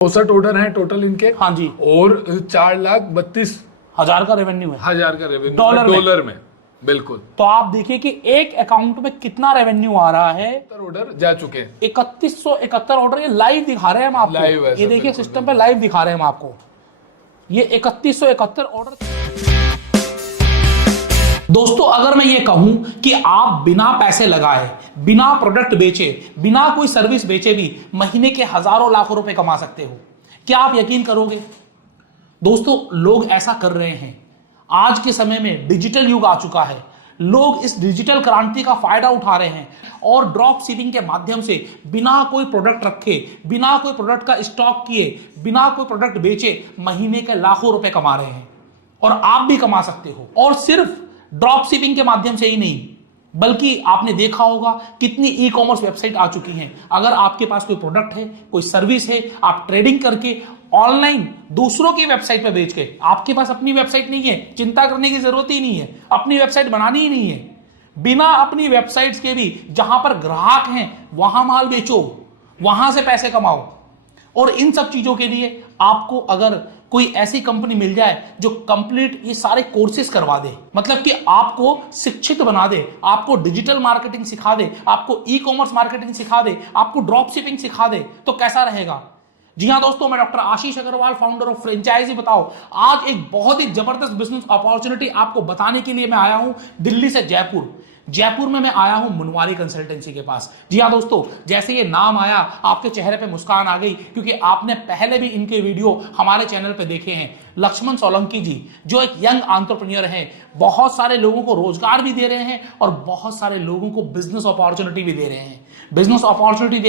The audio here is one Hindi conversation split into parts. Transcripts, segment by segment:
64 ऑर्डर हैं टोटल इनके। हाँ जी। और 4,32,000 का रेवेन्यू है, का रेवेन्यू डॉलर में। बिल्कुल। तो आप देखिए कि एक अकाउंट में कितना रेवेन्यू आ रहा है। ऑर्डर जा चुके हैं 3171 ऑर्डर, ये लाइव दिखा रहे हैं हम आपको। लाइव है ये देखिए सिस्टम पे लाइव दिखा रहे हैं हम आपको, ये 3171 ऑर्डर। दोस्तों अगर मैं ये कहूं कि आप बिना पैसे लगाए, बिना प्रोडक्ट बेचे, बिना कोई सर्विस बेचे भी महीने के हजारों लाखों रुपए कमा सकते हो, क्या आप यकीन करोगे? दोस्तों लोग ऐसा कर रहे हैं। आज के समय में डिजिटल युग आ चुका है, लोग इस डिजिटल क्रांति का फायदा उठा रहे हैं और ड्रॉप शिपिंग के माध्यम से बिना कोई प्रोडक्ट रखे, बिना कोई प्रोडक्ट का स्टॉक किए, बिना कोई प्रोडक्ट बेचे महीने के लाखों रुपए कमा रहे हैं। और आप भी कमा सकते हो, और सिर्फ ड्रॉप शिपिंग के माध्यम से ही नहीं, बल्कि आपने देखा होगा कितनी ई कॉमर्स वेबसाइट आ चुकी हैं। अगर आपके पास कोई प्रोडक्ट है, कोई सर्विस है, आप ट्रेडिंग करके ऑनलाइन दूसरों की वेबसाइट पर बेच के, आपके पास अपनी वेबसाइट नहीं है, चिंता करने की जरूरत ही नहीं है, अपनी वेबसाइट बनानी ही नहीं है। बिना अपनी वेबसाइट्स के भी जहां पर ग्राहक हैं वहां माल बेचो, वहां से पैसे कमाओ। और इन सब चीजों के लिए आपको अगर कोई ऐसी कंपनी मिल जाए जो कंप्लीट ये सारे कोर्सेज करवा दे, मतलब कि आपको शिक्षित बना दे, आपको डिजिटल मार्केटिंग सिखा दे, आपको ई कॉमर्स मार्केटिंग सिखा दे, आपको ड्रॉप शिपिंग सिखा दे, तो कैसा रहेगा? जी हाँ दोस्तों, मैं doctor Ashish Agarwal, founder of franchisee बताओ, आज एक बहुत ही जबरदस्त बिजनेस अपॉर्चुनिटी आपको बताने के लिए मैं आया हूं दिल्ली से जयपुर में मैं आया हूं मुनवारी कंसल्टेंसी के पास। जी हाँ दोस्तों, जैसे ये नाम आया आपके चेहरे पे मुस्कान आ गई, क्योंकि आपने पहले भी इनके वीडियो हमारे चैनल पे देखे हैं। लक्ष्मण सोलंकी जी जो एक यंग एंटरप्रेन्योर हैं, बहुत सारे लोगों को रोजगार भी दे रहे हैं और बहुत सारे लोगों को बिजनेस अपॉर्चुनिटी भी दे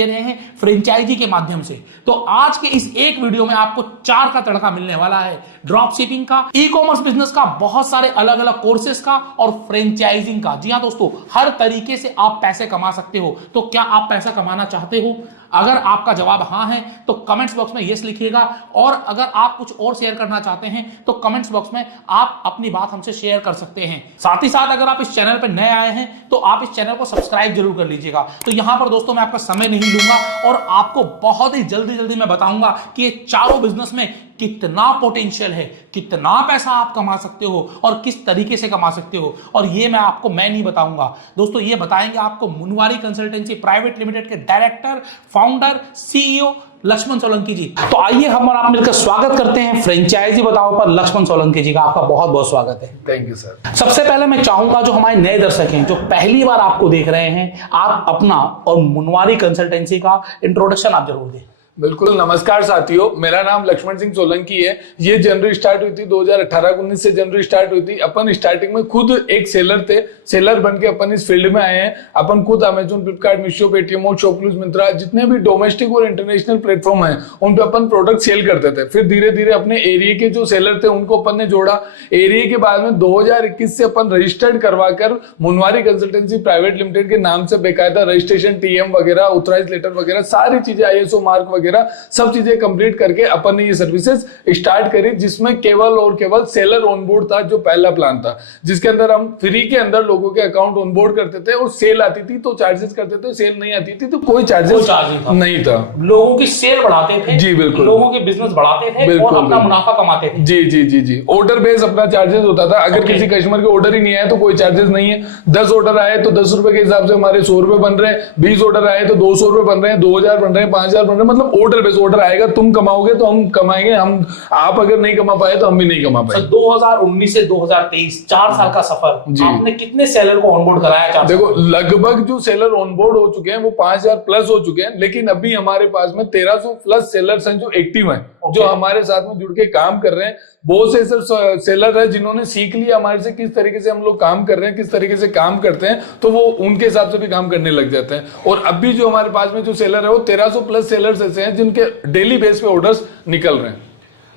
रहे हैं, फ्रेंचाइजी के माध्यम से। तो आज के इस एक वीडियो में आपको 4 का तड़का मिलने वाला है, ड्रॉप शिपिंग का, ई कॉमर्स बिजनेस का, बहुत सारे अलग अलग कोर्सेज का और फ्रेंचाइजिंग का। जी हाँ दोस्तों, हर तरीके से आप पैसे कमा सकते हो। तो क्या आप पैसा कमाना चाहते हो? अगर आपका जवाब हाँ है तो कमेंट्स बॉक्स में यस लिखिएगा, और अगर आप कुछ और शेयर करना चाहते हैं तो कमेंट्स बॉक्स में आप अपनी बात हमसे शेयर कर सकते हैं। साथ ही साथ अगर आप इस चैनल पर नए आए हैं तो आप इस चैनल को सब्सक्राइब जरूर कर लीजिएगा। तो यहां पर दोस्तों मैं आपका समय नहीं लूंगा और आपको बहुत ही जल्दी मैं बताऊंगा कि ये चारों बिजनेस में कितना पोटेंशियल है, कितना पैसा आप कमा सकते हो और किस तरीके से कमा सकते हो। और ये मैं नहीं बताऊंगा दोस्तों, ये बताएंगे आपको मुनवारी कंसल्टेंसी प्राइवेट लिमिटेड के director, founder, CEO Lakshman Solanki ji. तो आइए हम और आप मिलकर स्वागत करते हैं फ्रेंचाइजी बताओ पर लक्ष्मण सोलंकी जी का। आपका बहुत बहुत स्वागत है। Thank you sir. सबसे पहले मैं चाहूंगा जो हमारे नए दर्शक हैं, जो पहली बार आपको देख रहे हैं, आप अपना और मुनवारी कंसल्टेंसी का इंट्रोडक्शन आप जरूर दें। बिल्कुल। नमस्कार साथियों, मेरा नाम लक्ष्मण सिंह सोलंकी है। ये जर्नी स्टार्ट हुई थी 2018-19 से जर्नी स्टार्ट हुई थी। अपन स्टार्टिंग में खुद एक सेलर थे, सेलर बन के अपन इस फील्ड में आए हैं। अपन खुद अमेजोन, फ्लिपकार्ट, मीशो, पेटीएम और शॉपक्लूज, मिंत्रा, जितने भी डोमेस्टिक और इंटरनेशनल प्लेटफॉर्म हैं उन पे अपन प्रोडक्ट सेल करते थे। फिर धीरे धीरे अपने एरिया के जो सेलर थे उनको अपन ने जोड़ा। एरिया के बाद में 2021 से अपन रजिस्टर्ड करवाकर मुनवारी कंसल्टेंसी प्राइवेट लिमिटेड के नाम से बेकायदा रजिस्ट्रेशन, टीएम वगैरह, ऑथराइज लेटर वगैरह सारी चीजें, आईएसओ मार्क वगैरह सब चीजें कंप्लीट करके अपन ने ये सर्विसेज स्टार्ट करी, जिसमें केवल और केवल सेलर ऑनबोर्ड था जो पहला प्लान था, जिसके अंदर हम फ्री के अंदर लोगों के अकाउंट ऑनबोर्ड करते थे और सेल आती थी तो चार्जेस करते थे, सेल नहीं आती थी तो कोई चार्जेस नहीं था। लोगों की सेल बढ़ाते थे। जी बिल्कुल। लोगों के बिजनेस बढ़ाते थे और अपना मुनाफा कमाते थे। जी। ऑर्डर बेस अपना चार्जेस होता था। अगर किसी कस्टमर के ऑर्डर ही नहीं आया तो कोई चार्जेस नहीं है। 10 ऑर्डर आए तो 10 रुपए के हिसाब से हमारे 100 रुपए बन रहे हैं। 20 ऑर्डर आए तो 200 रुपए बन रहे हैं, 2000 बन रहे हैं, 5000 बन रहे हैं। मतलब ऑर्डर बेस, ऑर्डर आएगा, तुम कमाओगे तो हम कमाएंगे, हम आप अगर नहीं कमा पाए तो हम भी नहीं कमा पाए। 2019 से 2023 4 साल का सफर, आपने कितने सेलर को ऑनबोर्ड कराया? देखो, लगभग जो सेलर ऑनबोर्ड हो चुके हैं वो 5000 प्लस हो चुके हैं, लेकिन अभी हमारे पास में 1300 प्लस सेलर्स हैं जो एक्टिव हैं, जो हमारे साथ में जुड़ के काम कर रहे हैं। बहुत से सर सेलर है जिन्होंने सीख लिया हमारे से किस तरीके से हम लोग काम कर रहे हैं, किस तरीके से काम करते हैं, तो वो उनके हिसाब से भी काम करने लग जाते हैं। और अभी जो हमारे पास में जो सेलर है वो 1300 प्लस सेलर्स ऐसे हैं जिनके डेली बेस पे ऑर्डर्स निकल रहे हैं।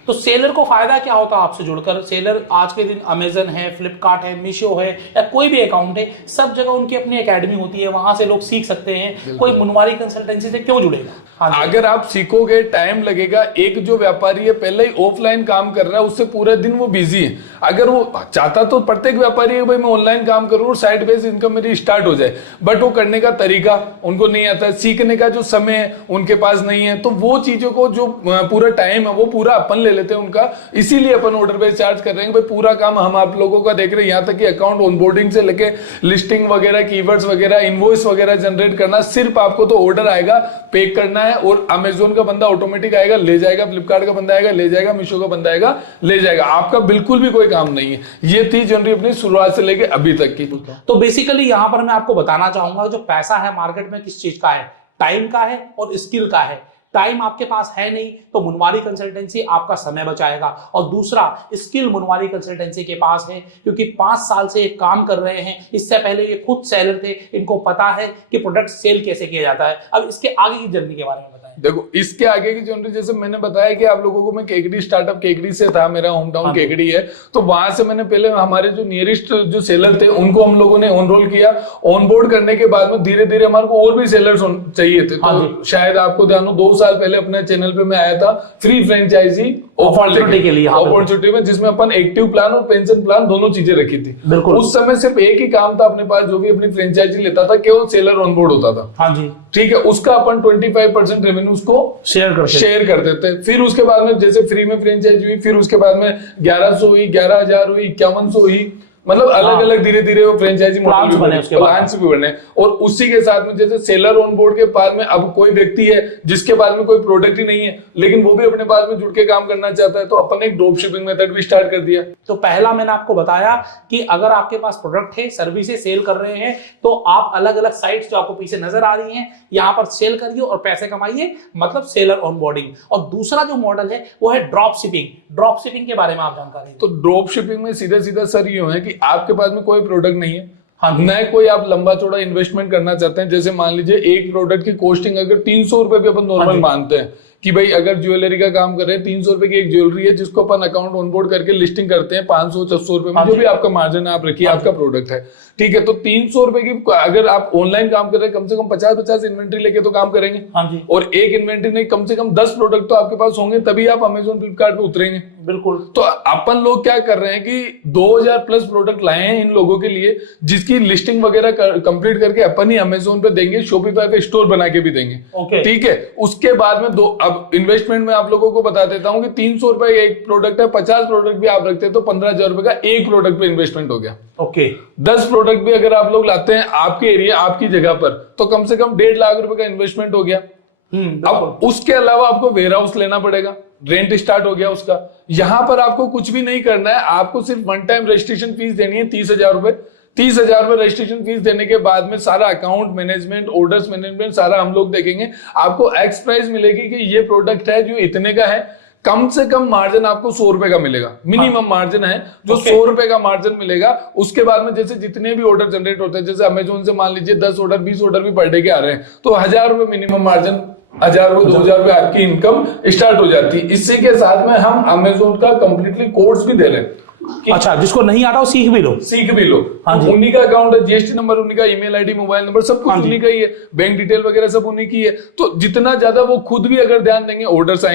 तो सेलर को फायदा क्या होता है आपसे जुड़कर? सेलर आज के दिन अमेजन है, फ्लिपकार्ट है, मीशो है, या कोई भी अकाउंट है, सब जगह उनकी अपनी एकेडमी होती है, वहां से लोग सीख सकते हैं। कोई मुनवारी कंसल्टेंसी से क्यों जुड़ेगा? अगर आप सीखोगे टाइम लगेगा। एक जो व्यापारी है पहले ही ऑफलाइन काम कर रहा है, उससे पूरे दिन वो बिजी है। अगर वो चाहता तो प्रत्येक व्यापारी है भाई मैं ऑनलाइन काम करूं और साइड बेस इनकम मेरी स्टार्ट हो जाए, बट वो करने का तरीका उनको नहीं आता है, सीखने का जो समय है उनके पास नहीं है। तो वो चीजों को जो पूरा टाइम है वो पूरा अपन ले लेते हैं उनका। इसीलिए अपन ऑर्डर बेस चार्ज कर रहे हैं भाई पूरा काम हम आप लोगों का देख रहे हैं, यहाँ तक कि अकाउंट ऑनबोर्डिंग से लेके लिस्टिंग वगैरह, कीवर्ड्स वगैरह, इनवॉइस वगैरह जनरेट करना। सिर्फ आपको तो ऑर्डर आएगा, पे करना है, और अमेजोन का बंदा ऑटोमेटिक आएगा ले जाएगा, फ्लिपकार्ट का बंदा आएगा ले जाएगा, मीशो का बंदा आएगा ले जाएगा। आपका बिल्कुल भी कोई काम नहीं है। ये थी जनवरी अपनी शुरुआत से लेके अभी तक की। तो बेसिकली यहां पर मैं आपको बताना चाहूंगा जो पैसा है मार्केट में किस चीज का है, टाइम का है और स्किल का है। टाइम आपके पास है नहीं तो मुनवारी कंसल्टेंसी आपका समय बचाएगा, और दूसरा स्किल मुनवारी कंसल्टेंसी के पास है क्योंकि 5 साल से एक काम कर रहे हैं। इससे पहले ये खुद सेलर थे, इनको पता है कि प्रोडक्ट सेल कैसे किया जाता है। अब इसके आगे की जर्नी के बारे में बताएं। देखो इसके आगे की जर्नी, जैसे मैंने बताया कि आप लोगों को मैं केकड़ी स्टार्टअप केकड़ी से था, मेरा होम टाउन केकड़ी है, तो वहां से मैंने पहले हमारे जो नियरेस्ट जो सेलर थे उनको हम लोगों ने ऑनरोल किया। ऑनबोर्ड करने के बाद में धीरे धीरे हमारे को और भी सेलर्स चाहिए थे। तो शायद आपको ध्यान हो 2 साल पहले अपने चैनल पे मैं आया था फ्री फ्रेंचाइजी अपॉर्चुनिटी के लिए, अपॉर्चुनिटी में, जिसमें अपन एक्टिव प्लान और पेंशन प्लान दोनों चीजें रखी थी। बिल्कुल। उस समय सिर्फ एक ही काम था अपने पास, जो भी अपनी फ्रेंचाइजी लेता था केवल सेलर ऑनबोर्ड होता था। हाँ जी, ठीक है, उसका अपन 25% रेवेन्यू उसको शेयर कर देते हैं। फिर उसके बाद में जैसे फ्री में फ्रेंचाइजी हुई, फिर उसके बाद में 1100 हुई, 11,000 हुई, 5100 हुई, मतलब अलग अलग धीरे धीरे वो फ्रेंचाइजी प्लान्स भी बने। और उसी के साथ में जैसे सेलर ऑन बोर्ड के बाद में अब कोई व्यक्ति है जिसके पास में कोई प्रोडक्ट ही नहीं है लेकिन वो भी अपने पास में जुड़ के काम करना चाहता है, तो अपन एक ड्रॉप शिपिंग मेथड भी स्टार्ट कर दिया। तो पहला मैंने आपको बताया कि अगर आपके पास प्रोडक्ट है, सर्विसेज सेल कर रहे हैं, तो आप अलग अलग साइट्स जो आपको पीछे नजर आ रही हैं यहाँ पर सेल करिए और पैसे कमाइए, मतलब सेलर ऑनबोर्डिंग। और दूसरा जो मॉडल है वो है ड्रॉप शिपिंग। ड्रॉप शिपिंग के बारे में आप जानकारी। तो ड्रॉप शिपिंग में सीधा सीधा सर ये है कि आपके पास में कोई प्रोडक्ट नहीं है, न कोई आप लंबा चौड़ा इन्वेस्टमेंट करना चाहते हैं। जैसे मान लीजिए एक प्रोडक्ट की कॉस्टिंग अगर 300 रुपए भी अपन नॉर्मल मानते हैं कि भाई अगर ज्वेलरी का काम कर रहे हैं, 300 रुपए की एक ज्वेलरी है जिसको अपन अकाउंट ऑनबोर्ड करके लिस्टिंग करते हैं 500-600 रुपए में, जो भी आपका मार्जिन है आप रखिए, आपका प्रोडक्ट है, ठीक है। तो 300 रुपए की अगर आप ऑनलाइन काम कर रहे हैं, कम से कम 50-50 इन्वेंट्री लेके तो काम करेंगे। और एक इन्वेंट्री नहीं, कम से कम 10 प्रोडक्ट तो आपके पास होंगे, तभी आप अमेजोन फ्लिपकार्ट पे उतरेंगे। बिल्कुल। तो अपन लोग क्या कर रहे हैं कि 2000 प्लस प्रोडक्ट लाए हैं इन लोगों के लिए, जिसकी लिस्टिंग वगैरह कंप्लीट करके अपन ही अमेजोन पे देंगे, शॉपिफाई पे स्टोर बना के भी देंगे, ठीक है। उसके बाद में अब इन्वेस्टमेंट में आप लोगों को बता देता हूं कि 300 रुपए एक प्रोडक्ट है, 50 प्रोडक्ट भी आप रखते हैं तो 15,000 रुपए का एक प्रोडक्ट पे इन्वेस्टमेंट हो गया। 10 प्रोडक्ट भी अगर आप लोग लाते हैं आपके एरिया आपकी जगह पर, तो कम से कम 1.5 लाख रुपए का इन्वेस्टमेंट हो गया। अब उसके अलावा आपको वेयर हाउस लेना पड़ेगा, रेंट स्टार्ट हो गया उसका। यहां पर आपको कुछ भी नहीं करना है, आपको सिर्फ वन टाइम रजिस्ट्रेशन फीस देनी है 30,000 रुपए। 30,000 रुपए रजिस्ट्रेशन फीस देने के बाद में सारा अकाउंट मैनेजमेंट, ऑर्डर्स मैनेजमेंट सारा हम लोग देखेंगे। आपको एक्स प्राइस मिलेगी कि ये प्रोडक्ट है जो इतने का है, कम से कम मार्जिन आपको 100 रुपए का मिलेगा, मिनिमम मार्जिन है जो 100 रुपए का मार्जिन मिलेगा। उसके बाद में जैसे जितने भी ऑर्डर जनरेट होते हैं, जैसे अमेजोन से मान लीजिए 10 ऑर्डर 20 ऑर्डर भी पर डे के आ रहे हैं, तो 1,000 रुपए मिनिमम मार्जिन, 1,000 रुपए 2,000 रुपए आपकी इनकम स्टार्ट हो जाती है। इसी के साथ में हम अमेजोन का कंप्लीटली कोर्स भी दे रहे हैं। अच्छा, जिसको नहीं आता वो सीख भी लो। उन्हीं का अकाउंट है, जीएसटी नंबर उन्हीं का, ईमेल आईडी, मोबाइल नंबर सब कुछ उन्हीं का ही है, बैंक डिटेल वगैरह सब उन्हीं की है। तो जितना ज्यादा वो खुद भी अगर ध्यान देंगे, ऑर्डर्स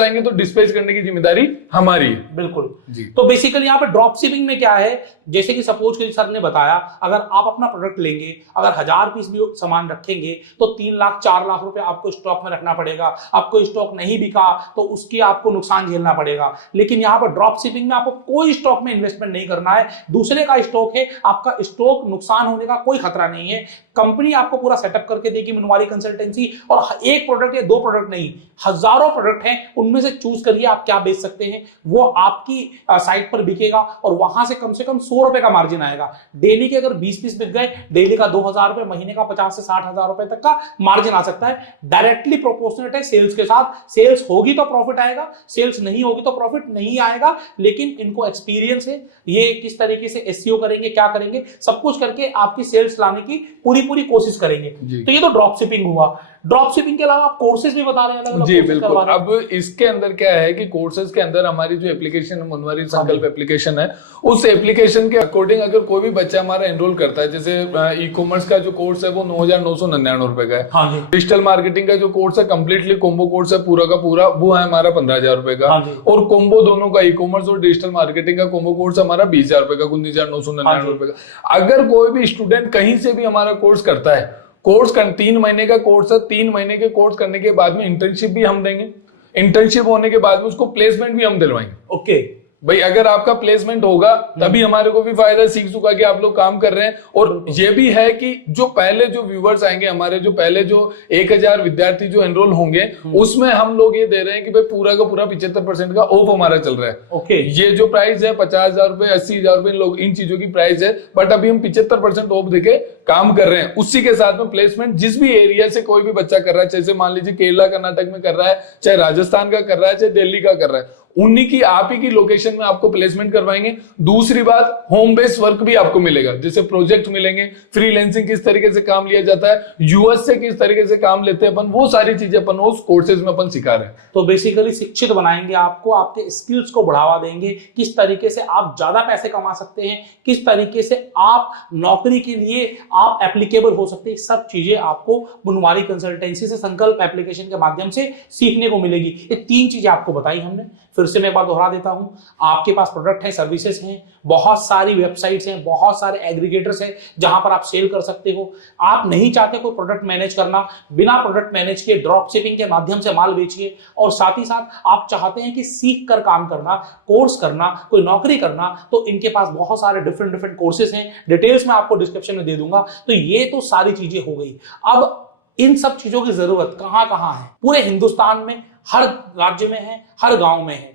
आएंगे तो डिस्पैच करने की जिम्मेदारी हमारी है। बिल्कुल जी। तो बेसिकली यहाँ पे ड्रॉप शिपिंग में क्या है, जैसे कि सपोज कि सर ने बताया, अगर आप अपना प्रोडक्ट लेंगे, अगर 1000 पीस भी सामान रखेंगे तो 3 लाख 4 लाख रुपए आपको स्टॉक में रखना पड़ेगा। आपको स्टॉक नहीं बिका तो उसकी आपको नुकसान झेलना पड़ेगा। लेकिन यहाँ पर ड्रॉप शिपिंग में आपको कोई स्टॉक में इन्वेस्टमेंट नहीं करना है, दूसरे का स्टॉक है, आपका स्टॉक नुकसान होने का कोई खतरा नहीं है। कंपनी आपको पूरा सेटअप करके देगी मुनवारी कंसल्टेंसी, और एक प्रोडक्ट या 2 प्रोडक्ट नहीं, हजारों प्रोडक्ट हैं, उनमें से चूज करिए आप क्या बेच सकते हैं, वो आपकी साइट पर बिकेगा और वहां से कम 100 रुपए का मार्जिन आएगा। डेली के अगर 20 पीस बिक गए, डेली का 2,000 रुपए, महीने का 50 से 60,000 रुपए तक का मार्जिन आ सकता है। डायरेक्टली प्रोपोर्शनेट है सेल्स के साथ। सेल्स होगी तो प्रॉफिट आएगा, सेल्स नहीं होगी तो प्रॉफिट नहीं आएगा। लेकिन इनको एक्सपीरियंस है, ये किस तरीके से एसईओ करेंगे, क्या करेंगे, सब कुछ करके आपकी सेल्स लाने की पूरी कोशिश करेंगे। तो ये तो ड्रॉप शिपिंग हुआ। ड्रॉप शिपिंग के अलावा आप कोर्सेज भी बता रहे हैं, अलग-अलग जी courses बिल्कुल। करवा रहे हैं। अब इसके अंदर क्या है कि कोर्सेज के अंदर हमारी जो एप्लीकेशन मुनव्वरी संकल्प एप्लीकेशन है, उस एप्लीकेशन के अकॉर्डिंग अगर कोई भी बच्चा हमारा एनरोल करता है, जैसे ई कॉमर्स का जो कोर्स है वो 9,999 रुपए का है। हाँ जी। डिजिटल मार्केटिंग का जो कोर्स है कंप्लीटली कॉम्बो कोर्स है पूरा का पूरा, वो है हमारा 15,000 रुपए का। हाँ जी। और कॉम्बो दोनों का, ई कॉमर्स और डिजिटल मार्केटिंग का कॉम्बो कोर्स हमारा 20,000 रुपए का, 19,999 रुपए का। अगर कोई भी स्टूडेंट कहीं से भी हमारा कोर्स करता है, कोर्स 3 महीने का कोर्स है, 3 महीने के कोर्स करने के बाद में इंटर्नशिप भी हम देंगे। इंटर्नशिप होने के बाद में उसको प्लेसमेंट भी हम दिलवाएंगे। ओके। भाई अगर आपका प्लेसमेंट होगा तभी हमारे को भी फायदा, सीख चुका कि आप लोग काम कर रहे हैं। और ये भी है कि जो पहले जो व्यूवर्स आएंगे हमारे, जो पहले जो 1,000 विद्यार्थी जो एनरोल होंगे, उसमें हम लोग ये दे रहे हैं कि भाई पूरा का पूरा 75% का ऑफ हमारा चल रहा है। ओके। ये जो प्राइस है 50,000 रुपए, 80,000 रुपए लोग इन चीजों की प्राइस है, बट अभी हम 75% ऑफ देके काम कर रहे हैं। उसी के साथ में प्लेसमेंट जिस भी एरिया से कोई भी बच्चा कर रहा है, जैसे मान लीजिए केरला कर्नाटक में कर रहा है, चाहे राजस्थान का कर रहा है, चाहे दिल्ली का कर रहा है, उन्हीं की आप ही की लोकेशन में आपको प्लेसमेंट करवाएंगे। दूसरी बात, होम बेस्ड वर्क भी आपको मिलेगा, जैसे प्रोजेक्ट मिलेंगे, फ्रीलांसिंग किस तरीके से काम लिया जाता है, यूएस से किस तरीके से काम लेते हैं अपन, वो सारी चीजें अपन उस कोर्सेज में अपन सिखा रहे हैं। तो बेसिकली शिक्षित बनाएंगे आपको, आपके स्किल्स को बढ़ावा देंगे, किस तरीके से आप ज्यादा पैसे कमा सकते हैं, किस तरीके से आप नौकरी के लिए आप एप्लीकेबल हो सकते हैं, सब चीजें आपको मुनवारी कंसल्टेंसी से, संकल्प एप्लीकेशन के माध्यम से सीखने को मिलेगी। ये 3 चीजें आपको बताई हमने। फिर से मैं एक बार दोहरा देता हूं, आपके पास प्रोडक्ट है, सर्विसेज हैं, बहुत सारी वेबसाइट्स हैं, बहुत सारे एग्रीगेटर्स हैं जहां पर आप सेल कर सकते हो। आप नहीं चाहते कोई प्रोडक्ट मैनेज करना, बिना प्रोडक्ट मैनेज किए ड्रॉप शिपिंग के माध्यम से माल बेचिए। और साथ ही साथ आप चाहते हैं कि सीख कर काम करना, कोर्स करना, कोई नौकरी करना, तो इनके पास बहुत सारे डिफरेंट कोर्सेज हैं, डिटेल्स में आपको डिस्क्रिप्शन में दे दूंगा। तो ये तो सारी चीजें हो गई। अब इन सब चीजों की जरूरत कहां कहां है? पूरे हिंदुस्तान में हर राज्य में है, हर गांव में है।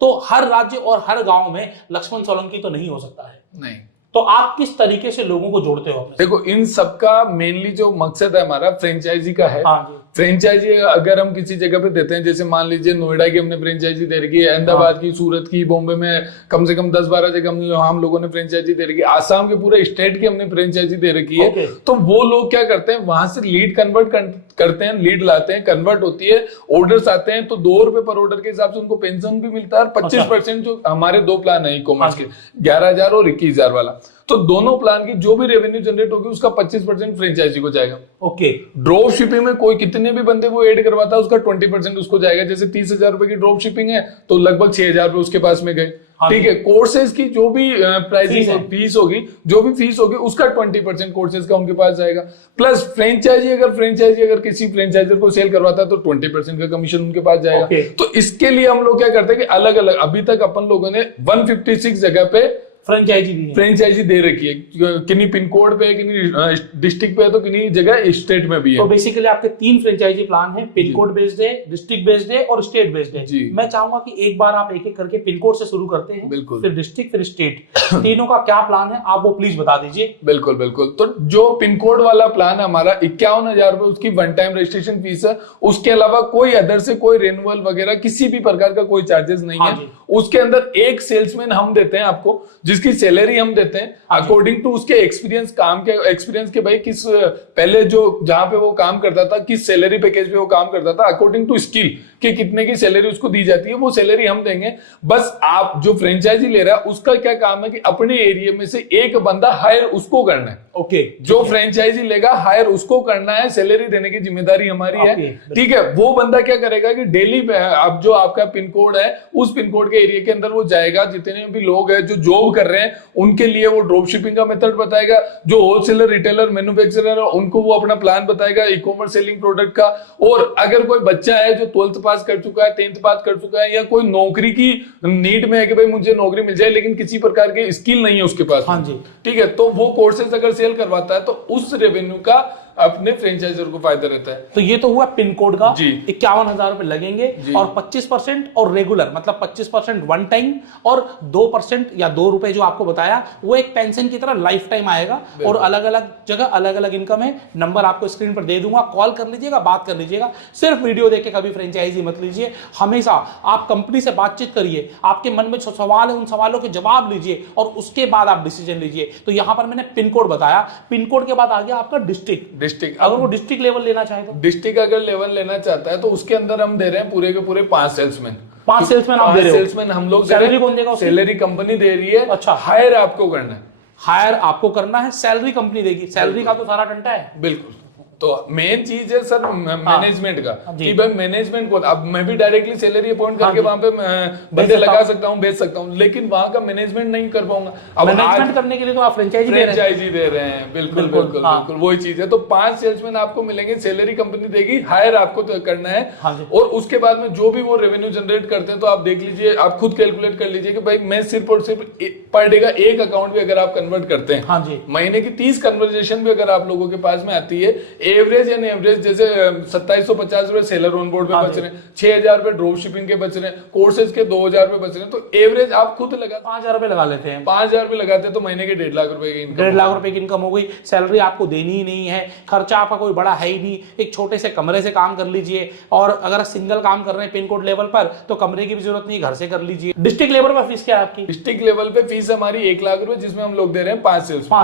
तो हर राज्य और हर गांव में लक्ष्मण सोलंकी तो नहीं हो सकता है। नहीं। तो आप किस तरीके से लोगों को जोड़ते हो? देखो, इन सबका मेनली जो मकसद है हमारा फ्रेंचाइजी का है। हाँ जी। फ्रेंचाइजी अगर हम किसी जगह पे देते हैं, जैसे मान लीजिए नोएडा की हमने फ्रेंचाइजी दे रखी है, अहमदाबाद की, सूरत की, बॉम्बे में कम से कम 10-12 जगह हम लोगों ने फ्रेंचाइजी दे रखी है, आसाम के पूरे स्टेट की हमने फ्रेंचाइजी दे रखी है। तो वो लोग क्या करते हैं, वहां से लीड कन्वर्ट करते हैं, लीड लाते हैं, कन्वर्ट होती है, ऑर्डर्स आते हैं, तो 2 रुपए पर ऑर्डर के हिसाब से उनको पेंशन भी मिलता है। 25% जो हमारे 2 प्लान है ई कॉमर्स के, 11,000 और 21,000 वाला, तो दोनों प्लान की जो भी रेवेन्यू जनरेट होगी उसका 25% फ्रेंचाइजी को जाएगा। ओके। ड्रॉप शिपिंग में कोई कितने भी बंदे वो ऐड करवाता है, उसका 20% उसको जाएगा। जैसे 30,000 रुपए की ड्रॉप शिपिंग है तो लगभग 6,000 रुपए उसके पास में गए। ठीक है, कोर्सेज की जो भी प्राइसिंग फीस होगी, जो भी फीस होगी, उसका 20% कोर्सेज का उनके पास जाएगा। प्लस फ्रेंचाइजी अगर किसी फ्रेंचाइजर को सेल करवाता है तो 20% का कमीशन उनके पास जाएगा। तो इसके लिए हम लोग क्या करते हैं कि अलग अलग, अभी तक अपन लोगों ने 156 जगह पे फ्रेंचाइजी दे रखी है, किन्हीं पिन कोड पे, किन्हीं डिस्ट्रिक्ट पे, तो किन्हीं जगह स्टेट में भी है। तो बेसिकली आपके 3 फ्रेंचाइजी प्लान है, पिन कोड बेस्ड है, डिस्ट्रिक्ट बेस्ड है और स्टेट बेस्ड है। मैं चाहूंगा कि एक बार आप एक एक करके पिन कोड से शुरू करते हैं, बिल्कुल, फिर डिस्ट्रिक्ट, फिर स्टेट, तीनों का क्या प्लान है आप वो प्लीज बता दीजिए। बिल्कुल बिल्कुल। तो जो पिन कोड वाला प्लान है हमारा, 51,000 रुपए उसकी वन टाइम रजिस्ट्रेशन फीस है। उसके अलावा कोई अदर से कोई रेन्युअल वगैरह किसी भी प्रकार का कोई चार्जेस नहीं है। उसके अंदर एक सेल्समैन हम देते हैं आपको, जिसकी सैलरी हम देते हैं अकॉर्डिंग टू उसके एक्सपीरियंस, काम के एक्सपीरियंस के, भाई किस पहले जो जहां पे वो काम करता था, किस सैलरी पैकेज पे वो काम करता था, अकॉर्डिंग टू स्किल कि कितने की सैलरी उसको दी जाती है, वो सैलरी हम देंगे। बस आप जो फ्रेंचाइजी ले रहा है उसका क्या काम है कि अपने एरिया में से एक बंदा हायर उसको करना है। ओके। जो फ्रेंचाइजी लेगा हायर उसको करना है, सैलरी देने की जिम्मेदारी हमारी है। ठीक है, वो बंदा क्या करेगा कि डेली अब जो आपका पिन कोड है, उस पिन कोड के एरिया के अंदर वो जाएगा, जितने भी लोग हैं जो जॉब कर रहे हैं उनके लिए वो ड्रॉप शिपिंग का मेथड बताएगा, जो होलसेलर, रिटेलर, मैन्युफैक्चरर है उनको वो अपना प्लान बताएगा ई कॉमर्स सेलिंग प्रोडक्ट का। और अगर कोई बच्चा है जो 12th पास कर चुका है, 10th पास कर चुका है, या कोई नौकरी की नीड में है कि भाई मुझे नौकरी मिल जाए लेकिन किसी प्रकार की स्किल नहीं है उसके पास, हाँ जी, ठीक है, तो वो कोर्सेज अगर सेल करवाता है तो उस रेवेन्यू का अपने फ्रेंचाइजर को फायदा रहता है। तो ये तो हुआ पिन कोड का, 51,000 रुपए लगेंगे और 25% और रेगुलर, मतलब 25% वन टाइम और 2% या 2 रुपए जो आपको बताया वो एक पेंशन की तरह लाइफ टाइम आएगा। और अलग अलग जगह अलग अलग इनकम है। नंबर आपको स्क्रीन पर दे दूंगा, कॉल कर लीजिएगा, बात कर लीजिएगा। सिर्फ वीडियो देख के कभी फ्रेंचाइजी मत लीजिए, हमेशा आप कंपनी से बातचीत करिए, आपके मन में जो सवाल है उन सवालों के जवाब लीजिए और उसके बाद आप डिसीजन लीजिए। तो यहां पर मैंने पिन कोड बताया, पिन कोड के बाद आ गया आपका डिस्ट्रिक्ट। डिस्ट्रिक्ट। अगर वो डिस्ट्रिक्ट लेवल लेना चाहे तो डिस्ट्रिक्ट अगर लेवल लेना चाहता है तो उसके अंदर हम दे रहे हैं पूरे के पूरे 5 सेल्समैन। 5 सेल्समैन आप दे रहे हो? सेल्समैन हम लोग सैलरी कौन देगा? सैलरी कंपनी दे रही है। अच्छा, हायर आपको करना है। हायर आपको करना है, सैलरी कंपनी देगी। सैलरी का तो सारा टंटा है। बिल्कुल। तो मेन चीज है सर मैनेजमेंट का, जी। कि भाई मैनेजमेंट को, अब मैं भी डायरेक्टली सैलरी अपॉइंट करके वहां पे बंदे लगा सकता हूं, बेच सकता हूं, लेकिन वहां का मैनेजमेंट नहीं कर पाऊंगा। अब मैनेजमेंट करने के लिए तो आप फ्रेंचाइजी दे रहे हैं। बिल्कुल बिल्कुल बिल्कुल वही चीज है। तो 5 सेल्समैन आपको मिलेंगे, सैलरी कंपनी देगी, हायर आपको करना है। और उसके बाद में जो भी वो रेवेन्यू जनरेट करते हैं तो आप देख लीजिए, आप खुद कैलकुलेट कर लीजिए कि भाई मैं सिर्फ और सिर्फ पर डे का एक अकाउंट भी अगर आप कन्वर्ट करते हैं, महीने की 30 कन्वर्जेशन भी अगर आप लोगों के पास में आती है, एवरेज एंड एवरेज जैसे 2750 रुपए सेलर ऑन बोर्ड पे बच रहे हैं, 6000 रुपए ड्रॉप शिपिंग के बच रहे हैं, कोर्सेज के 2000 रुपए बच रहे हैं, तो एवरेज आप खुद लगा 5000 रुपए लगा लेते हैं। 5000 रुपए लगाते हैं तो महीने के 1.5 लाख रुपए की इनकम, 1.5 लाख रुपए की इनकम हो गई। सैलरी आपको देनी ही नहीं है, खर्चा आपका कोई बड़ा है ही नहीं, एक छोटे से कमरे से काम कर लीजिए। और अगर सिंगल काम कर रहे हैं पिन कोड लेवल पर तो कमरे की भी जरूरत नहीं, घर से कर लीजिए। डिस्ट्रिक्ट लेवल पर फीस क्या है आपकी? डिस्ट्रिक्ट लेवल पे फीस हमारी 1 लाख रुपए, जिसमें हम लोग दे रहे हैं 5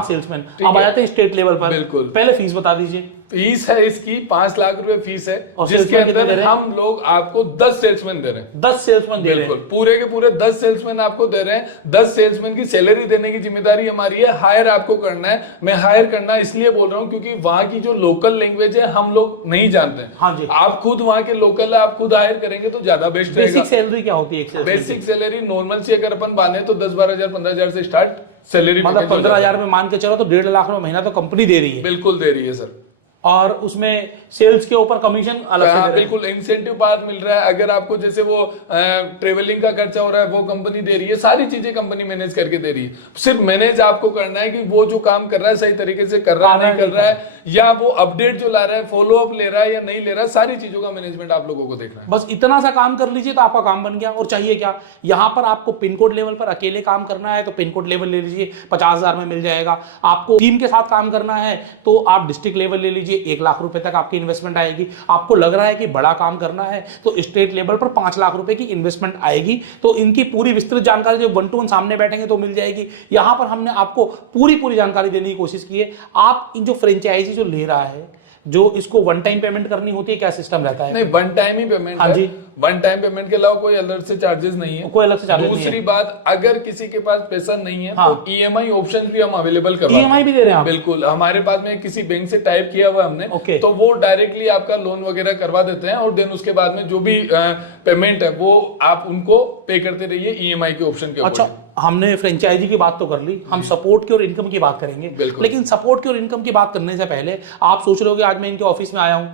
सेल्समैन। अब आ जाते हैं स्टेट लेवल पर। बिल्कुल। पहले फीस बता दीजिए। फीस है इसकी 5 लाख रुपए फीस है, जिसके अंदर हम लोग आपको 10 सेल्समैन दे रहे हैं। 10 सेल्समैन दे रहे हैं, बिल्कुल पूरे के पूरे 10 सेल्समैन आपको दे रहे हैं। 10 सेल्समैन की सैलरी देने की जिम्मेदारी हमारी है, हायर आपको करना है। मैं हायर करना इसलिए बोल रहा हूँ क्योंकि वहां की जो लोकल लैंग्वेज है हम लोग नहीं जानते हैं। हाँ जी। आप खुद वहां के लोकल है, आप खुद हायर करेंगे तो ज्यादा बेस्ट रहेगा। बेसिक सैलरी क्या होती है? बेसिक सैलरी नॉर्मल से अगर अपन बांधे तो 10-12 हजार 15,000 से स्टार्ट सैलरी, मतलब 15,000 में मान के चलो तो 1.5 लाख रुपए महीना तो कंपनी दे रही है। बिल्कुल दे रही है सर। और उसमें सेल्स के ऊपर कमीशन अलग से दे रहे हैं। बिल्कुल इंसेंटिव पार्ट मिल रहा है। अगर आपको जैसे वो ट्रेवलिंग का खर्चा हो रहा है वो कंपनी दे रही है, सारी चीजें कंपनी मैनेज करके दे रही है। सिर्फ मैनेज आपको करना है कि वो जो काम कर रहा है सही तरीके से कर रहा है, नहीं कर रहा है, या वो अपडेट जो ला रहा है फॉलो अप ले रहा है या नहीं ले रहा है, सारी चीजों का मैनेजमेंट आप लोगों को देखना है। बस इतना सा काम कर लीजिए तो आपका काम बन गया। और चाहिए क्या? यहाँ पर आपको पिन कोड लेवल पर अकेले काम करना है तो पिन कोड लेवल ले लीजिए, 50,000 में मिल जाएगा। आपको टीम के साथ काम करना है तो आप डिस्ट्रिक्ट लेवल ले लीजिए, 1 लाख रुपए तक आपकी इन्वेस्टमेंट आएगी। आपको लग रहा है कि बड़ा काम करना है तो स्टेट लेवल पर 5 लाख रुपए की इन्वेस्टमेंट आएगी। तो इनकी पूरी विस्तृत जानकारी जो 1 to 1 सामने बैठेंगे तो मिल जाएगी। यहां पर हमने आपको पूरी जानकारी देने की कोशिश की है। आप इन जो फ्रेंचाइजी जो ले रहा है, जो इसको वन टाइम पेमेंट करनी होती है, क्या सिस्टम रहता है? नहीं, वन टाइम ही पेमेंट है। वन टाइम पेमेंट के अलावा कोई अलग से चार्जेस नहीं है, कोई अलग से चार्जेस नहीं है। दूसरी बात, अगर किसी के पास पैसा नहीं है तो ईएमआई ऑप्शन भी हम अवेलेबल करवाते हैं। ईएमआई भी दे रहे हैं? बिल्कुल, हमारे पास में किसी बैंक से टाइप किया हुआ हमने, तो वो डायरेक्टली आपका लोन वगैरह करवा देते हैं और देन उसके बाद में जो भी पेमेंट है वो आप उनको पे करते रहिए ईएमआई के ऑप्शन के ऊपर। अच्छा, हमने फ्रेंचाइजी की बात तो कर ली, हम सपोर्ट की और इनकम की बात करेंगे। लेकिन सपोर्ट की और इनकम की बात करने से पहले आप सोच रहे हो कि आज मैं इनके ऑफिस में आया हूं,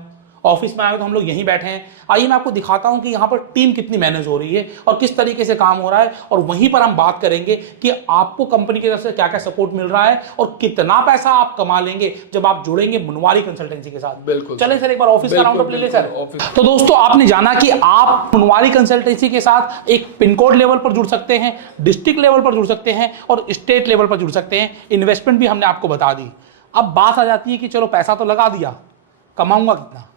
ऑफिस में आए तो हम लोग यहीं बैठे हैं। आइए मैं आपको दिखाता हूं कि यहाँ पर टीम कितनी मैनेज हो रही है और किस तरीके से काम हो रहा है, और वहीं पर हम बात करेंगे कि आपको कंपनी की तरफ से क्या क्या सपोर्ट मिल रहा है और कितना पैसा आप कमा लेंगे जब आप जुड़ेंगे मुनवारी कंसल्टेंसी के साथ। बिल्कुल। चले सर एक बार ऑफिस का राउंड अप ले ले सर। तो दोस्तों, आपने जाना कि आप मुनवारी कंसल्टेंसी के साथ एक पिन कोड लेवल पर जुड़ सकते हैं, डिस्ट्रिक्ट लेवल पर जुड़ सकते हैं और स्टेट लेवल पर जुड़ सकते हैं। इन्वेस्टमेंट भी हमने आपको बता दी। अब बात आ जाती है कि चलो पैसा तो लगा दिया, कमाऊंगा कितना?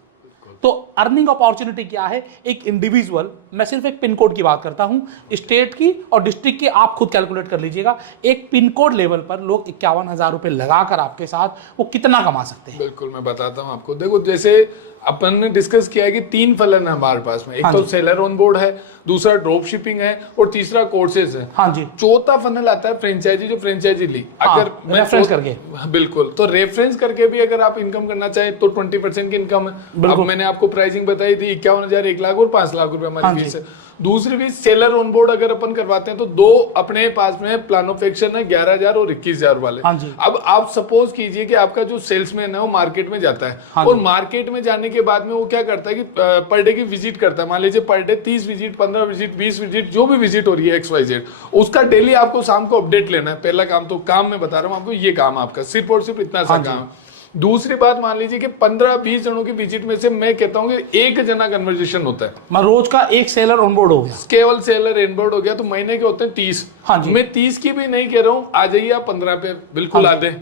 तो अर्निंग अपॉर्चुनिटी क्या है? एक इंडिविजुअल, मैं सिर्फ एक पिन कोड की बात करता हूं, स्टेट की और डिस्ट्रिक्ट की आप खुद कैलकुलेट कर लीजिएगा। एक पिन कोड लेवल पर लोग 51,000 रुपए लगाकर आपके साथ वो कितना कमा सकते हैं? बिल्कुल, मैं बताता हूं आपको। देखो, जैसे अपन ने डिस्कस किया है कि 3 फलन है हमारे पास में। एक तो सेलर ऑन बोर्ड है, दूसरा ड्रॉप शिपिंग है और तीसरा कोर्सेज है। हाँ जी। चौथा फनल आता है फ्रेंचाइजी, जो फ्रेंचाइजी ली। अगर मैं रेफरेंस करके, बिल्कुल, तो रेफरेंस करके भी अगर आप इनकम करना चाहे तो 20% की इनकम है। अब मैंने आपको प्राइसिंग बताई थी, 51,000, 1 लाख और 5 लाख रुपए हमारी फीस है। दूसरी भी सेलर ऑन बोर्ड अगर अपन करवाते हैं तो 2 अपने पास में प्लान ऑफ एक्शन है, 11,000 और 21,000 वाले। अब आप सपोज कीजिए कि आपका जो सेल्समैन है वो मार्केट में जाता है और मार्केट में जाने के बाद में वो क्या करता है कि पर डे की विजिट करता है। मान लीजिए per day 30 visit, 15 visit, 20 visit, जो भी विजिट हो रही है XYZ, उसका डेली आपको शाम को अपडेट लेना है। पहला काम, तो काम मैं बता रहा हूँ आपको, ये काम आपका सिर्फ और सिर्फ इतना सा काम। दूसरी बात, मान लीजिए कि 15-20 जनों की विजिट में से मैं कहता हूं कि 1 जना कन्वर्सेशन होता है। रोज का 1 सेलर ऑनबोर्ड हो गया, केवल सेलर ऑनबोर्ड हो गया, तो महीने के होते हैं 30। मैं 30 की भी नहीं कह रहा हूं, आ जाइए आप 15 पे, बिल्कुल आ दें।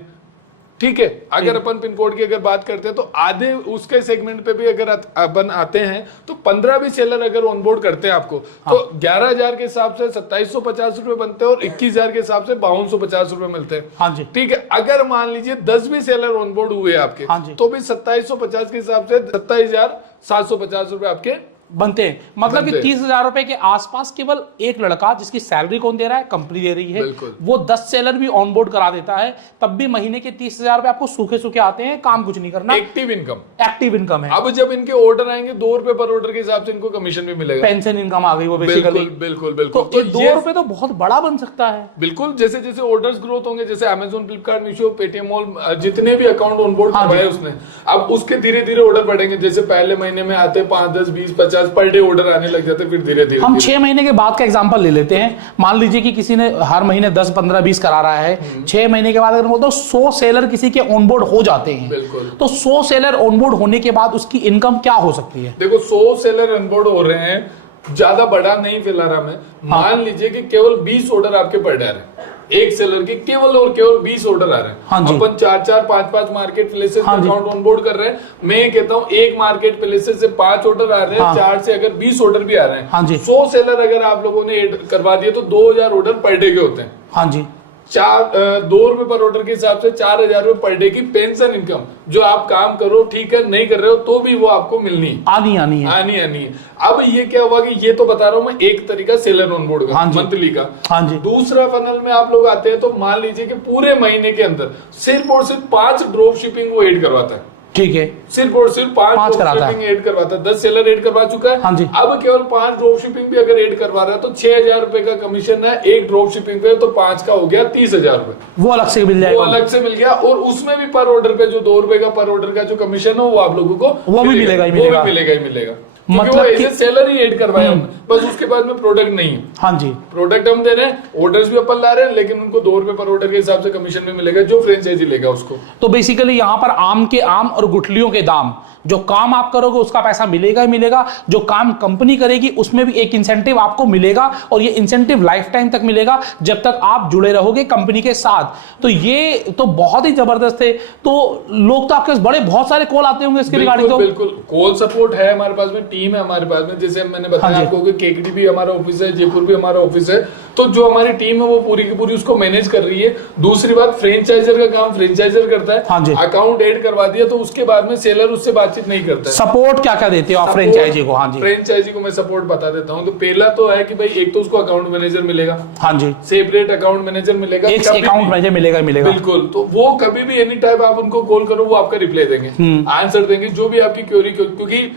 ठीक है। अगर अपन पिन कोड की अगर बात करते हैं तो आधे उसके सेगमेंट पे भी अगर अपन आते हैं तो 15 भी सेलर अगर ऑनबोर्ड करते हैं आपको तो 11,000 के हिसाब से 2,750 रुपए बनते हैं और 21,000 के हिसाब से 5,250 रुपए मिलते हैं। हाँ जी। ठीक है। अगर मान लीजिए 10 भी सेलर ऑनबोर्ड हुए आपके, हाँ जी। तो भी 2,750 के हिसाब से 27,750 रुपए आपके बनते हैं। मतलब कि बनते हैं। 30,000 रुपए के आसपास केवल एक लड़का, जिसकी सैलरी कौन दे रहा है? कंपनी दे रही है। बिल्कुल। वो 10 सेलर भी ऑनबोर्ड करा देता है, तब भी महीने के 30,000 रुपए आपको सूखे सूखे आते हैं, काम कुछ नहीं करना, एक्टिव इनकम। एक्टिव इनकम है। अब जब इनके ऑर्डर आएंगे 2 रुपए पर ऑर्डर के हिसाब से इनको कमीशन भी मिलेगा। पेंशन इनकम आ गई वो बेसिकली। बिल्कुल बिल्कुल बिल्कुल। तो 2 रुपए तो बहुत बड़ा बन सकता है। बिल्कुल। जैसे जैसे ऑर्डर्स ग्रोथ होंगे, जैसे Amazon, Flipkart, Meesho, Paytm mall, जितने भी अकाउंट ऑनबोर्ड हाँ करवाए उसने, अब उसके धीरे धीरे ऑर्डर बढ़ेंगे। जैसे पहले महीने में आते 5, 10, 20, 50 पर डे ऑर्डर आने लग जाते, फिर धीरे धीरे हम 6 महीने के बाद का एग्जांपल ले लेते हैं। मान लीजिए कि किसी ने हर महीने 10, 15, 20 करा रहा है। 6 महीने के बाद अगर बोलते 100 सेलर किसी के ऑनबोर्ड हो जाते हैं, बिल्कुल। तो 100 सेलर ऑनबोर्ड होने के बाद उसकी इनकम क्या हो सकती है? देखो 100 सेलर ऑनबोर्ड हो रहे हैं, ज्यादा बड़ा नहीं फिल रहा मैं। मान लीजिए कि केवल 20 ऑर्डर आपके पड़ जा रहे हैं, एक सेलर के केवल और केवल 20 ऑर्डर आ रहे हैं। हाँ जी। अपन 4-4, 5-5 मार्केट प्लेसेस हाँ जी। अकाउंट ऑनबोर्ड कर रहे हैं। मैं ये कहता हूँ एक मार्केट प्लेसेस से 5 ऑर्डर आ रहे हैं, हाँ। 4 से अगर 20 ऑर्डर भी आ रहे हैं, हाँ जी। 100 सेलर अगर आप लोगों ने ऐड करवा दिए तो 2,000 ऑर्डर पर डे के होते हैं। हाँ जी। 2 रुपए पर ऑर्डर के हिसाब से 4,000 रुपए पर डे की पेंशन इनकम, जो आप काम करो ठीक है, नहीं कर रहे हो तो भी वो आपको मिलनी है, आनी है। आनी है। अब ये क्या हुआ कि ये तो बता रहा हूं मैं एक तरीका सेलर ऑनबोर्ड का, हाँ जी। मंथली का। हाँ जी। दूसरा फनल में आप लोग आते हैं तो मान लीजिए कि पूरे महीने के अंदर सिर्फ और सिर्फ 5 ड्रॉप शिपिंग वो एड करवाता है। ठीक है। सिर्फ और सिर्फ 5 पांच ड्रॉप कराता है। शिपिंग एड करवाता है। 10 सेलर एड करवा चुका है। हाँ जी। अब केवल 5 ड्रॉप शिपिंग भी अगर एड करवा रहा है तो 6,000 रुपए का कमीशन है एक ड्रॉप शिपिंग पे, तो 5 का हो गया 30,000 रुपए। वो अलग से मिल वो जाएगा। अलग से मिल गया। और उसमें भी पर ऑर्डर पे जो 2 रुपए का पर ऑर्डर का जो कमीशन हो वो आप लोगों को वो भी मिलेगा ही मिलेगा। वो भी मिलेगा ही मिलेगा। मतलब मतलब कि- ऐसे सेलर ही ऐड करवाया हमने, बस उसके बाद में प्रोडक्ट नहीं है। हाँ जी। प्रोडक्ट हम दे रहे हैं, ऑर्डर्स भी अपन ला रहे हैं, लेकिन उनको 2 रुपए पर ऑर्डर के हिसाब से कमीशन भी मिलेगा जो फ्रेंचाइजी लेगा उसको। तो बेसिकली यहाँ पर आम के आम और गुठलियों के दाम, जो काम आप करोगे उसका पैसा मिलेगा ही मिलेगा, जो काम कंपनी करेगी उसमें भी एक इंसेंटिव आपको मिलेगा, और ये इंसेंटिव लाइफ टाइम तक मिलेगा जब तक आप जुड़े रहोगे कंपनी के साथ। तो ये तो बहुत ही जबरदस्त है। तो लोग तो आपके पास बड़े बहुत सारे कॉल आते होंगे इसके रिगार्डिंग। तो बिल्कुल कॉल सपोर्ट है हमारे पास में, टीम है हमारे पास में। जैसे मैंने बताया हाँ जी। आपको कि केकडी भी हमारा ऑफिस है, जयपुर भी हमारा ऑफिस है। तो जो हमारी टीम है वो पूरी की पूरी उसको मैनेज कर रही है। दूसरी बात, फ्रेंचाइजर का काम फ्रेंचाइजर करता है। हाँ जी। अकाउंट ऐड करवा दिया तो उसके बाद में सेलर उससे बातचीत नहीं करता है। सपोर्ट क्या क्या देते हो आप फ्रेंचाइजी को? हाँ जी। फ्रेंचाइजी को मैं सपोर्ट बता देता हूँ। तो पहला तो है कि भाई एक तो उसको अकाउंट मैनेजर मिलेगा, हाँ जी। सेपरेट अकाउंट मैनेजर मिलेगा, एक कभी अकाउंट भी- मैनेजर मिलेगा ही मिलेगा। बिल्कुल। तो वो कभी भी एनी टाइम आप उनको कॉल करो वो आपका रिप्लाई देंगे, आंसर देंगे, जो भी आपकी क्वेरी, क्योंकि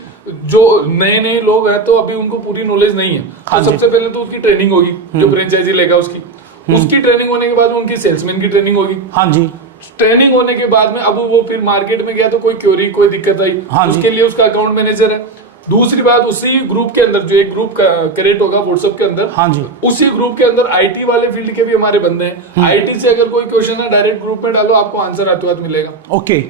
जो नए नए लोग हैं तो अभी उनको पूरी नॉलेज नहीं है। हाँ तो जी। सबसे पहले तो उसकी ट्रेनिंग होगी, जो फ्रेंचाइजी लेगा उसकी ट्रेनिंग होने के बाद में उनकी सेल्समैन की ट्रेनिंग होगी। हाँ जी। ट्रेनिंग होने के बाद में अब वो फिर मार्केट में गया तो कोई क्वेरी कोई दिक्कत आई, हाँ जी। उसके लिए उसका अकाउंट मैनेजर है। दूसरी बात, उसी ग्रुप के अंदर जो एक ग्रुप क्रिएट होगा व्हाट्सएप के अंदर, हाँ जी। उसी ग्रुप के अंदर आईटी वाले फील्ड के भी हमारे बंदे हैं। आईटी से अगर कोई क्वेश्चन है डायरेक्ट ग्रुप में डालो, आपको आंसर हाथों हाथ मिलेगा। ओके।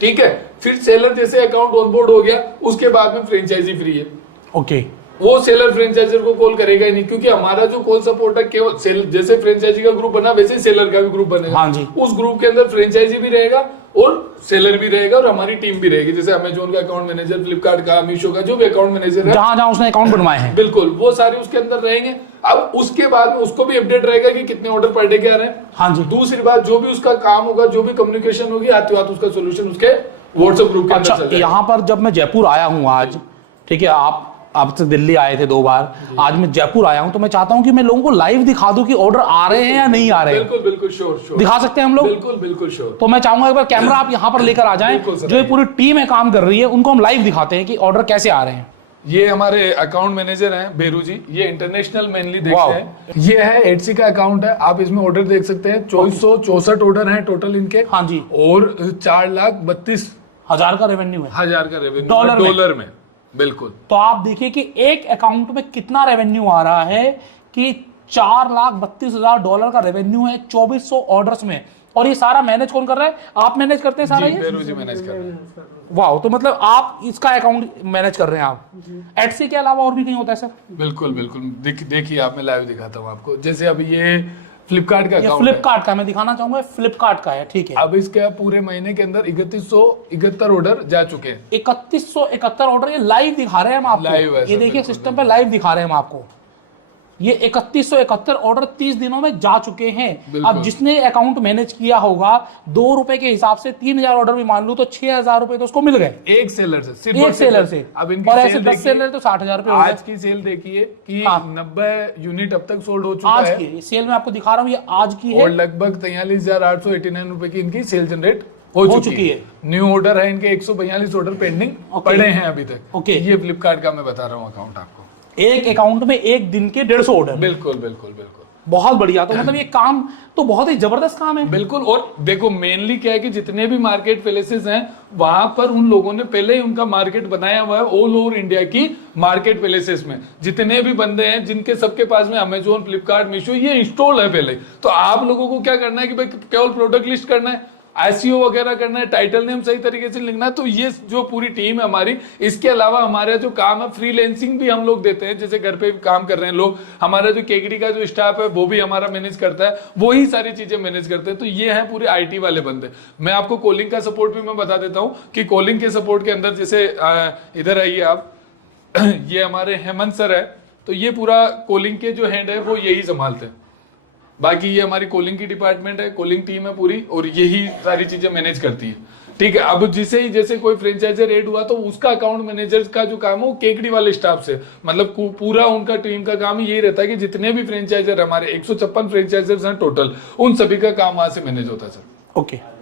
ठीक है। फिर सेलर जैसे अकाउंट ऑनबोर्ड हो गया, उसके बाद में फ्रेंचाइजी फ्री है। ओके। वो सेलर फ्रेंचाइजर को कॉल करेगा ही नहीं, क्योंकि हमारा जो कॉल सपोर्ट है केवल जैसे फ्रेंचाइजी का ग्रुप बना वैसे सेलर का भी ग्रुप बनेगा। हाँ जी। उस ग्रुप के अंदर फ्रेंचाइजी भी रहेगा और सेलर भी रहेगा और हमारी टीम भी रहेगी। जैसे अमेजोन का अकाउंट मैनेजर, फ्लिपकार्ट का, मीशो का, जो भी अकाउंट मैनेजर है, जहां जहां उसने अकाउंट बनवाए हैं, बिल्कुल वो सारे उसके अंदर रहेंगे। अब उसके बाद में उसको भी अपडेट रहेगा कि कितने ऑर्डर पर डे के आ रहे हैं। हाँ जी। दूसरी बात, जो भी उसका काम होगा, जो भी कम्युनिकेशन होगी, आते हाथ उसका सोल्यूशन उसके व्हाट्सएप ग्रुप के अंदर अच्छा, चल जाएगा। यहाँ पर जब मैं जयपुर आया हूँ आज, ठीक है, आप तो दिल्ली आए थे 2 बार, आज मैं जयपुर आया हूँ, तो मैं चाहता हूँ कि मैं लोगों को लाइव दिखा दूं कि ऑर्डर आ रहे हैं या नहीं आ रहे हैं। बिल्कुल बिल्कुल श्योर दिखा सकते हैं हम लोग? बिल्कुल बिल्कुल श्योर। तो मैं चाहूंगा एक बार कैमरा आप यहाँ पर लेकर आ जाएं, बिल्कुल सर। जो ये पूरी टीम है काम कर रही है, उनको हम लाइव दिखाते हैं कि ऑर्डर कैसे आ रहे हैं। ये हमारे अकाउंट मैनेजर हैं बेरू जी, ये इंटरनेशनल मेनली देखते वाओ। हैं। ये है एडसी का अकाउंट है, आप इसमें ऑर्डर देख सकते हैं। 2464 ऑर्डर हैं टोटल इनके। हाँ जी। और 4,32,000 का रेवेन्यू है का रेवेन्यू डॉलर में। बिल्कुल। तो आप देखिए कि एक अकाउंट में कितना रेवेन्यू आ रहा है, कि $4,32,000 का रेवेन्यू है 2400 ऑर्डर्स में। और ये सारा मैनेज कौन कर रहा है? आप मैनेज करते हैं सारा जी, ये? बेरू जी मैनेज कर रहे हैं। वाह, तो मतलब आप इसका अकाउंट मैनेज कर रहे हैं आप। एडसी के अलावा और भी कहीं होता है सर? बिल्कुल बिल्कुल। देखिए आप, मैं लाइव दिखाता हूँ आपको। जैसे अभी ये फ्लिपकार्ट का ये अकाउंट है। फ्लिपकार्ट का मैं दिखाना चाहूंगा, फ्लिपकार्ट का है, ठीक है। अब इसके पूरे महीने के अंदर 3171 ऑर्डर जा चुके हैं। 3171 ऑर्डर ये लाइव दिखा रहे हैं हम आपको, लाइव है ये सर, देखिए बिल्कुल, सिस्टम पे लाइव दिखा रहे हैं हम आपको। ये 3171 ऑर्डर 30 दिनों में जा चुके हैं। बिल्कुल। अब जिसने अकाउंट मैनेज किया होगा, 2 रुपए के हिसाब से 3000 ऑर्डर भी मान लूं तो 6000 रुपए तो उसको मिल गए एक सेलर से, सिर्फ एक सेलर से। अब इनकी और ऐसे सेल 10 देखिए, सेलर तो 60,000 रुपए हो गए आज की सेल देखिए कि हाँ। 90 यूनिट अब तक सोल्ड हो चुका आज है। की सेल में आपको दिखा रहा हूं, ये आज की और है। लगभग 43,889 रुपए की इनकी सेल जनरेट हो चुकी है। न्यू ऑर्डर है इनके 142 ऑर्डर पेंडिंग ओके। पड़े हैं अभी तक। ओके। ये फ्लिपकार्ट का मैं बता रहा हूँ अकाउंट आपको। एक अकाउंट में एक दिन के 150 ऑर्डर, बिल्कुल बिल्कुल बिल्कुल बहुत बढ़िया। तो मतलब ये काम तो बहुत ही जबरदस्त काम है। बिल्कुल। और देखो मेनली क्या है कि जितने भी मार्केट प्लेसेस हैं वहां पर उन लोगों ने पहले ही उनका मार्केट बनाया हुआ है। ऑल ओवर इंडिया की मार्केट प्लेसेस में जितने भी बंदे हैं, जिनके सबके पास में अमेजोन, फ्लिपकार्ट, मीशो ये इंस्टॉल है पहले। तो आप लोगों को क्या करना है कि भाई केवल प्रोडक्ट लिस्ट करना है, एसईओ वगैरह करना है, टाइटल नेम सही तरीके से लिखना है। तो ये जो पूरी टीम है हमारी, इसके अलावा हमारा जो काम है फ्रीलैंसिंग भी हम लोग देते हैं। जैसे घर पे काम कर रहे हैं लोग, हमारा जो केकड़ी का जो स्टाफ है वो भी हमारा मैनेज करता है, वही सारी चीजें मैनेज करते हैं। तो ये है पूरे आईटी वाले बंदे। मैं आपको कॉलिंग का सपोर्ट भी मैं बता देता हूँ कि कॉलिंग के सपोर्ट के अंदर जैसे इधर आइए आप, ये हमारे हेमंत सर है। तो ये पूरा कॉलिंग के जो हेड है वो यही संभालते हैं। बाकी ये हमारी कॉलिंग की डिपार्टमेंट है, कॉलिंग टीम है पूरी, और यही सारी चीजें मैनेज करती है। ठीक है। अब जिसे ही जैसे कोई फ्रेंचाइजर ऐड हुआ तो उसका अकाउंट मैनेजर का जो काम है वो केकड़ी वाले स्टाफ से, मतलब पूरा उनका टीम का काम यही रहता है कि जितने भी फ्रेंचाइजर हमारे 156 फ्रेंचाइजर्स हैं टोटल, उन सभी का काम वहां से मैनेज होता है सर। ओके।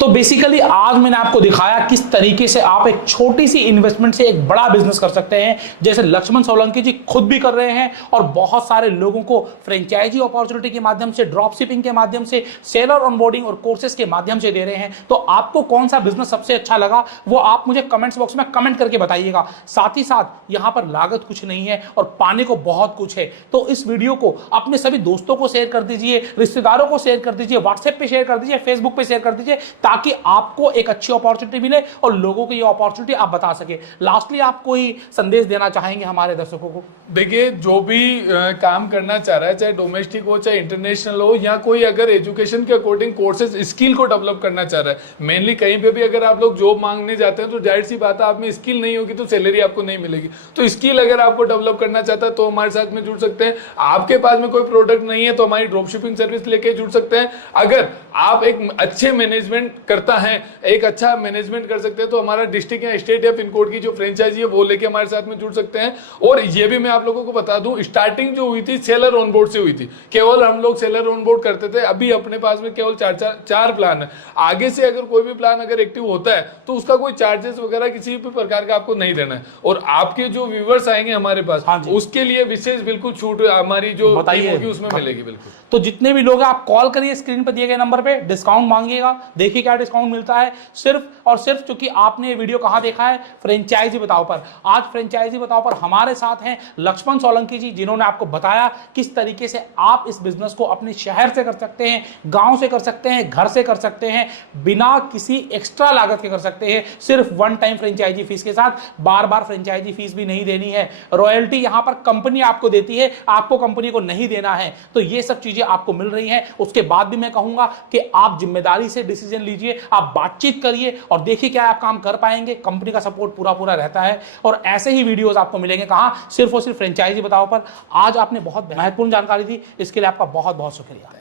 तो बेसिकली आज मैंने आपको दिखाया किस तरीके से आप एक छोटी सी इन्वेस्टमेंट से एक बड़ा बिजनेस कर सकते हैं, जैसे लक्ष्मण सोलंकी जी खुद भी कर रहे हैं और बहुत सारे लोगों को फ्रेंचाइजी अपॉर्चुनिटी के माध्यम से, ड्रॉप शिपिंग के माध्यम से, सेलर ऑनबोर्डिंग और कोर्सेज के माध्यम से दे रहे हैं। तो आपको कौन सा बिजनेस सबसे अच्छा लगा वो आप मुझे कमेंट्स बॉक्स में कमेंट करके बताइएगा। साथ ही साथ यहां पर लागत कुछ नहीं है और पाने को बहुत कुछ है। तो इस वीडियो को अपने सभी दोस्तों को शेयर कर दीजिए, रिश्तेदारों को शेयर कर दीजिए, व्हाट्सएप पे शेयर कर दीजिए, फेसबुक पे शेयर कर दीजिए, ताकि आपको एक अच्छी अपॉर्चुनिटी मिले और लोगों को ये अपॉर्चुनिटी आप बता सके। लास्टली आप कोई संदेश देना चाहेंगे हमारे दर्शकों को? देखिए, जो भी काम करना चाह रहा है, चाहे डोमेस्टिक हो चाहे इंटरनेशनल हो, या कोई अगर एजुकेशन के अकॉर्डिंग कोर्सेज स्किल को डेवलप करना चाह रहा है, मेनली कहीं पे भी अगर आप लोग जॉब मांगने जाते हैं तो जाहिर सी बात है आप में स्किल नहीं होगी तो सैलरी आपको नहीं मिलेगी। तो स्किल अगर आपको डेवलप करना चाहता है तो हमारे साथ में जुड़ सकते हैं। आपके पास में कोई प्रोडक्ट नहीं है तो हमारी ड्रॉप शिपिंग सर्विस लेके जुड़ सकते हैं। अगर आप एक अच्छे मैनेजमेंट करता है, एक अच्छा मैनेजमेंट कर सकते हैं तो हमारा डिस्ट्रिक्ट या स्टेट या पिन कोड की जो फ्रेंचाइजी है वो लेके हमारे साथ में जुड़ सकते हैं। और ये भी मैं आप लोगों को बता दूं, स्टार्टिंग जो हुई थी सेलर ऑन बोर्ड से हुई थी। केवल हम लोग सेलर ऑन बोर्ड करते थे। अभी अपने पास में केवल चार प्लान है। आगे से अगर कोई भी प्लान अगर एक्टिव होता है तो उसका कोई चार्जेस वगैरह किसी भी प्रकार का आपको नहीं देना है। और आपके जो व्यूवर्स आएंगे हमारे पास, उसके लिए विशेष बिल्कुल छूट हमारी जो टीम होगी उसमें मिलेगी। बिल्कुल। तो जितने भी लोग हैं आप कॉल करिए, स्क्रीन पर दिए गए नंबर पे डिस्काउंट मांगिएगा, देखिए क्या डिस्काउंट मिलता है। सिर्फ और सिर्फ क्योंकि आपने वीडियो कहां देखा है, फ्रेंचाइजी बताओ पर। आज फ्रेंचाइजी बताओ पर हमारे साथ हैं लक्ष्मण सोलंकी जी, जिन्होंने आपको बताया किस तरीके से आप इस बिजनेस को अपने शहर से कर सकते हैं, गांव से कर सकते हैं, घर से कर सकते हैं, बिना किसी एक्स्ट्रा लागत के कर सकते हैं। सिर्फ वन टाइम फ्रेंचाइजी फीस के साथ, बार बार फ्रेंचाइजी फीस भी नहीं देनी है। रॉयल्टी यहां पर कंपनी आपको देती है, आपको कंपनी को नहीं देना है। तो ये सब चीजें आपको मिल रही हैं। उसके बाद भी मैं कहूंगा कि आप जिम्मेदारी से डिसीजन लीजिए, आप बातचीत करिए और देखिए क्या आप काम कर पाएंगे। कंपनी का सपोर्ट पूरा रहता है और ऐसे ही वीडियोस आपको मिलेंगे कहां, सिर्फ और सिर्फ फ्रेंचाइजी बताओ पर। आज आपने बहुत महत्वपूर्ण जानकारी दी, इसके लिए आपका बहुत बहुत शुक्रिया।